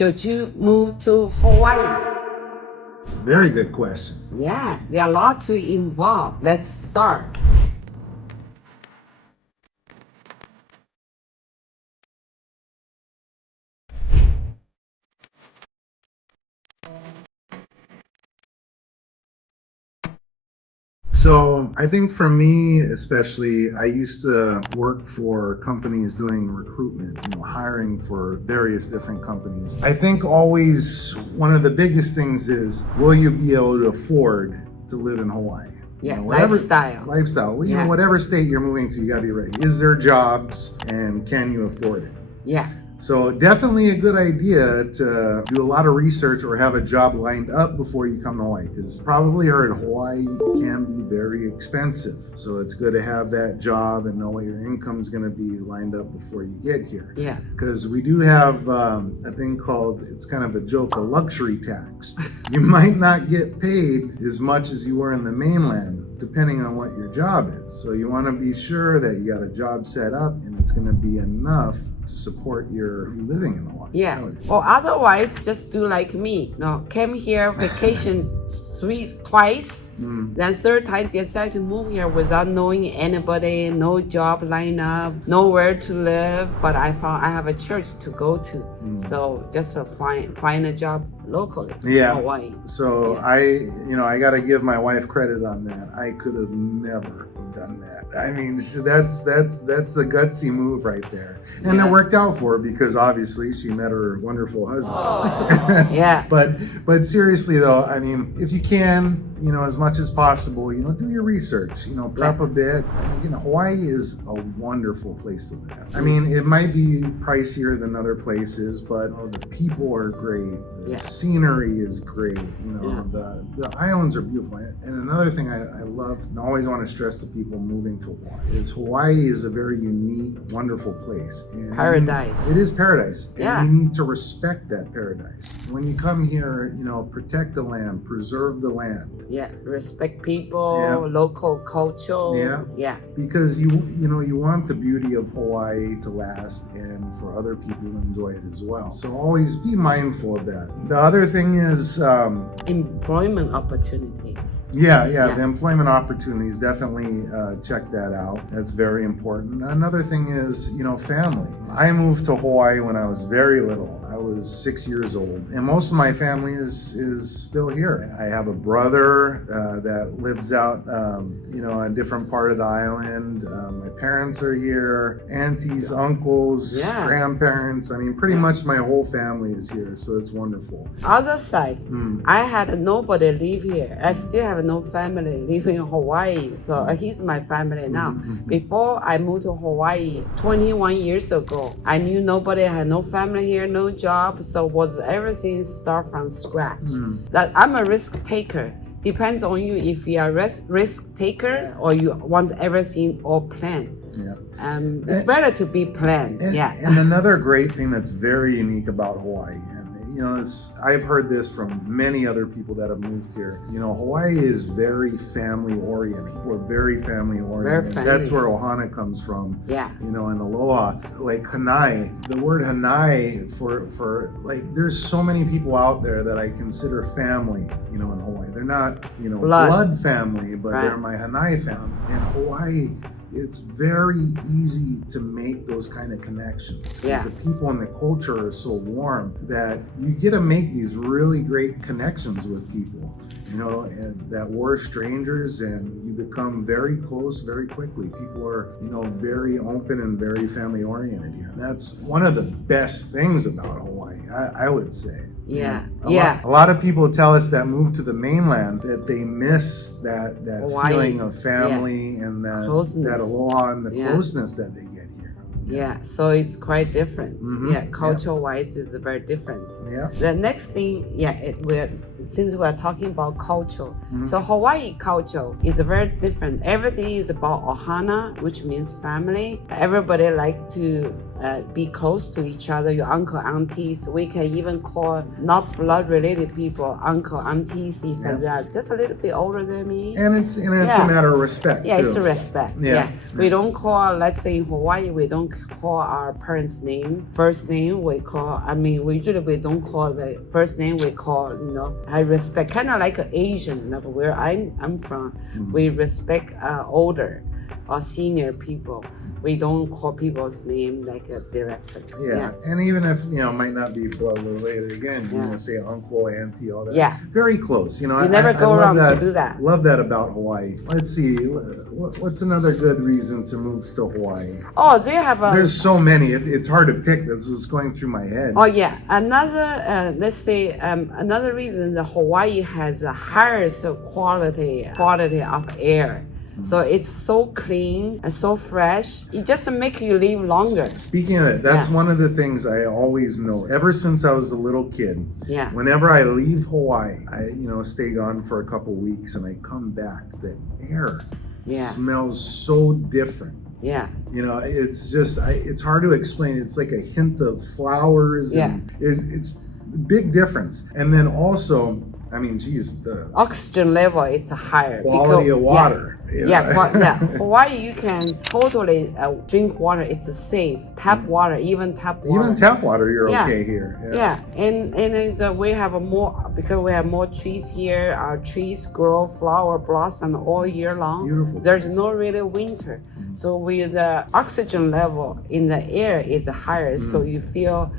should you move to Hawaii? Very good question. Yeah, there are a lot to involve. Let's start. So I think for me, especially, I used to work for companies doing recruitment, hiring for various different companies. I think always one of the biggest things is, will you be able to afford to live in Hawaii? Yeah, Lifestyle. Well, yeah. Whatever state you're moving to, you gotta be ready. Is there jobs and can you afford it? Yeah. So definitely a good idea to do a lot of research or have a job lined up before you come to Hawaii, because probably heard Hawaii can be very expensive. So it's good to have that job and know what your income's going to be lined up before you get here. Yeah. Because we do have a thing called, it's kind of a joke, a luxury tax. You might not get paid as much as you were in the mainland, depending on what your job is. So you want to be sure that you got a job set up and it's going to be enough to support your living in Hawaii. Yeah. Or otherwise, just do like me. No, came here vacation twice. Then third time decided to move here without knowing anybody, no job lined up, nowhere to live. But I found I have a church to go to, so just to find a job locally. In Hawaii. So yeah. I got to give my wife credit on that. I could have never done that. I mean, that's a gutsy move right there, and it worked out for her because obviously she met her wonderful husband. Yeah. But seriously though, I mean, if you can, as much as possible, do your research, prep a bit. And Hawaii is a wonderful place to live. I mean, it might be pricier than other places, but the people are great. The scenery is great. The islands are beautiful. And another thing I love and always want to stress to people moving to Hawaii is a very unique, wonderful place. And paradise. It is paradise. Yeah. And you need to respect that paradise. When you come here, protect the land, preserve the land. Yeah, respect people, local culture. Yeah. Because you want the beauty of Hawaii to last and for other people to enjoy it as well. So always be mindful of that. The other thing is employment opportunities. Yeah, the employment opportunities, definitely check that out. That's very important. Another thing is, family. I moved to Hawaii when I was very little. I was 6 years old, and most of my family is still here. I have a brother that lives out, a different part of the island. My parents are here, aunties, uncles, grandparents. I mean, pretty much my whole family is here, so it's wonderful. Other side, I had nobody live here. I still have no family living in Hawaii, so he's my family now. Before I moved to Hawaii 21 years ago, I knew nobody, had no family here, no job, so was everything start from scratch. That I'm a risk taker. Depends on you if you are risk taker or you want everything all planned. It's better to be planned. And another great thing that's very unique about Hawaii, I've heard this from many other people that have moved here. Hawaii is very family oriented. People are very family oriented. That's where ohana comes from. And aloha, like hanai. The word hanai for there's so many people out there that I consider family. In Hawaii, they're not blood family, but they're my hanai family. In Hawaii, it's very easy to make those kind of connections because the people and the culture are so warm that you get to make these really great connections with people, and that were strangers, and you become very close very quickly. People are, very open and very family oriented here. That's one of the best things about Hawaii, I would say. A lot of people tell us that move to the mainland that they miss that feeling of family and that aloha and the closeness that they get here. So it's quite different. Culture wise is very different. The next thing, since we're talking about culture, so Hawaii culture is very different. Everything is about ohana, which means family. Everybody like to be close to each other, your uncle, aunties. We can even call not blood-related people uncle, aunties, because they are just a little bit older than me. And it's a matter of respect. Yeah, too. it's a respect. Yeah. We don't call, let's say in Hawaii, we don't call our parents' name. First name, we usually we don't call the first name, we call, I respect, kind of like an Asian, like where I'm from. We respect older or senior people. We don't call people's name like directly. Yeah, and even if might not be blood related, again, say uncle, auntie, all that. Yeah. It's very close. You never go wrong to do that. Love that about Hawaii. Let's see, what's another good reason to move to Hawaii? Oh, they have There's so many. It's hard to pick. This is going through my head. Oh yeah, another let's say another reason that Hawaii has the highest quality of air. So it's so clean and so fresh. It just makes you live longer. Speaking of it, that's one of the things I always know. Ever since I was a little kid, whenever I leave Hawaii, I stay gone for a couple weeks and I come back, the air smells so different. Yeah. It's just it's hard to explain. It's like a hint of flowers and it's a big difference. And then also, the oxygen level is higher. Quality of water. Hawaii, you can totally drink water. It's safe. Tap water, even tap water. Even tap water, you're okay here. And we have more, because we have more trees here. Our trees grow, flower, blossom all year long. Beautiful. There's no really winter. So with the oxygen level in the air is higher, so you feel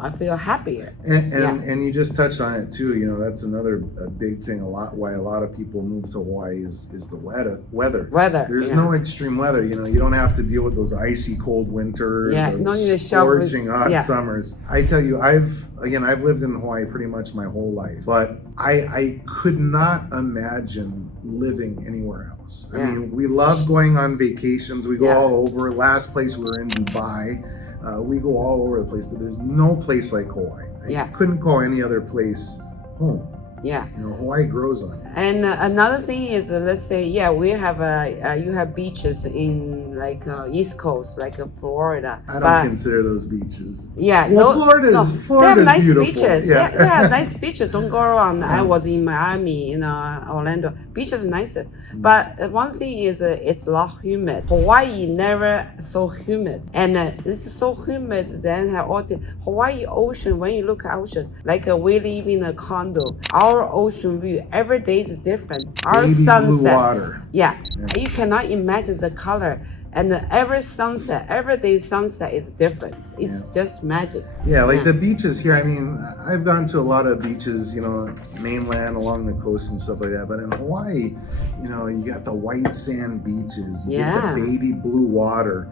I feel happier. And you just touched on it too. That's another big thing. Why a lot of people move to Hawaii is the weather. There's no extreme weather. You don't have to deal with those icy cold winters or scorching hot summers. I tell you, I've lived in Hawaii pretty much my whole life, but I could not imagine living anywhere else. I mean, we love going on vacations. We go all over. Last place we were in, Dubai. We go all over the place, but there's no place like Hawaii. I couldn't call any other place home. Yeah. Hawaii grows on it. And another thing is, let's say, we have you have beaches in like East Coast, like Florida. I don't consider those beaches. Yeah. Well, Florida's they have nice beautiful. beaches. Yeah. They have nice beaches. Don't go around. I was in Miami, Orlando. Beaches are nice. But one thing is, it's a lot humid. Hawaii never so humid. And it's so humid, then have all the Hawaii ocean, when you look at ocean, like we live in a condo. Our ocean view every day is different. Our baby sunset, blue water. You cannot imagine the color. And every day sunset is different. It's just magic. The beaches here. I've gone to a lot of beaches, mainland along the coast and stuff like that. But in Hawaii, you got the white sand beaches. You get the baby blue water.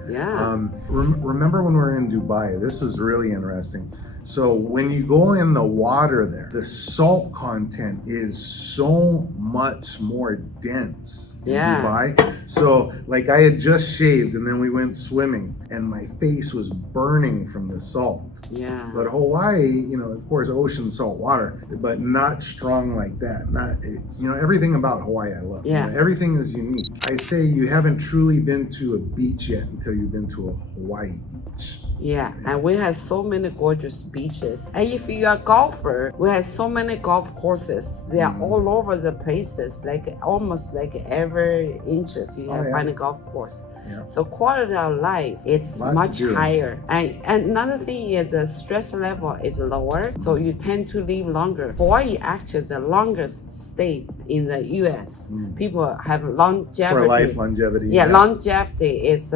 Remember when we were in Dubai? This was really interesting. So when you go in the water there, the salt content is so much more dense in Dubai. So like I had just shaved and then we went swimming and my face was burning from the salt. But Hawaii, of course, ocean salt water, but not strong like that. It's everything about Hawaii I love. Everything is unique. I say you haven't truly been to a beach yet until you've been to a Hawaii beach. And we have so many gorgeous beaches. And if you are a golfer, we have so many golf courses. They are all over the places, like almost like every inches you can find a golf course. So quality of life, it's much higher. And another thing is the stress level is lower, so you tend to live longer. Hawaii actually is the longest state in the U.S. People have longevity. For life longevity. Longevity is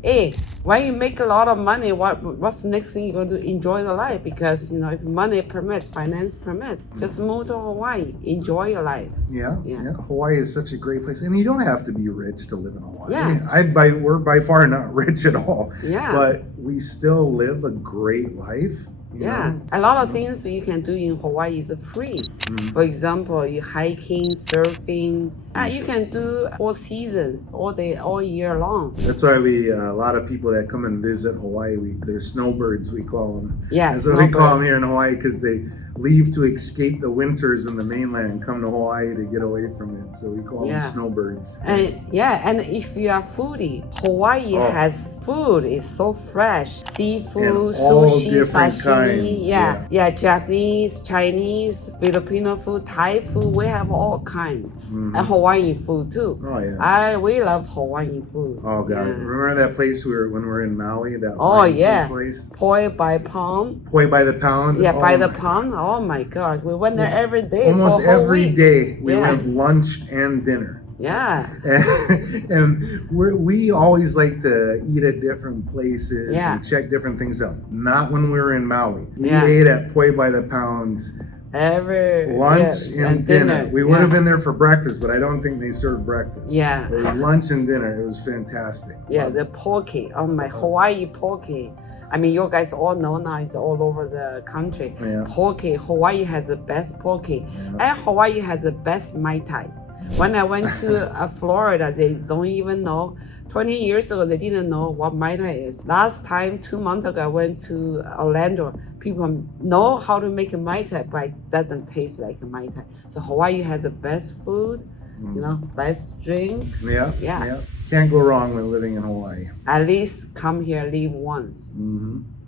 hey, when you make a lot of money, what's the next thing you're going to enjoy the life? Because if money permits, finance permits, just move to Hawaii, enjoy your life. Hawaii is such a great place, and you don't have to be rich to live in Hawaii. We're by far not rich at all. But we still live a great life. A lot of things you can do in Hawaii is free. For example, you hiking, surfing. You can do 4 seasons all year long. That's why a lot of people that come and visit Hawaii, they're snowbirds, we call them. That's what we call them here in Hawaii, because leave to escape the winters in the mainland and come to Hawaii to get away from it. So we call them snowbirds. And if you are foodie, Hawaii has food. It's so fresh. Seafood, sushi, sashimi. Japanese, Chinese, Filipino food, Thai food. We have all kinds. And Hawaiian food too. Oh yeah. We love Hawaiian food. Oh god. Remember that place when we were in Maui? That food place? Poi by pound. Poi by the pound? Yeah, by the pound. Oh my god. We went there every day. Almost for a whole every week. day we went lunch and dinner. Yeah. And we always like to eat at different places and check different things out. Not when we were in Maui. We ate at Poi by the pound every lunch and dinner. We would have been there for breakfast, but I don't think they served breakfast. Yeah. It was lunch and dinner. It was fantastic. Yeah, the poke. Oh my, Hawaii poke. I mean, you guys all know now it's all over the country. Yeah. Poke. Hawaii has the best poke. And Hawaii has the best Mai Tai. When I went to Florida, they don't even know. 20 years ago, they didn't know what Mai Tai is. Last time, 2 months ago, I went to Orlando. People know how to make a Mai Tai, but it doesn't taste like a Mai Tai. So Hawaii has the best food, best drinks. Yeah. Can't go wrong when living in Hawaii. At least come here, live once.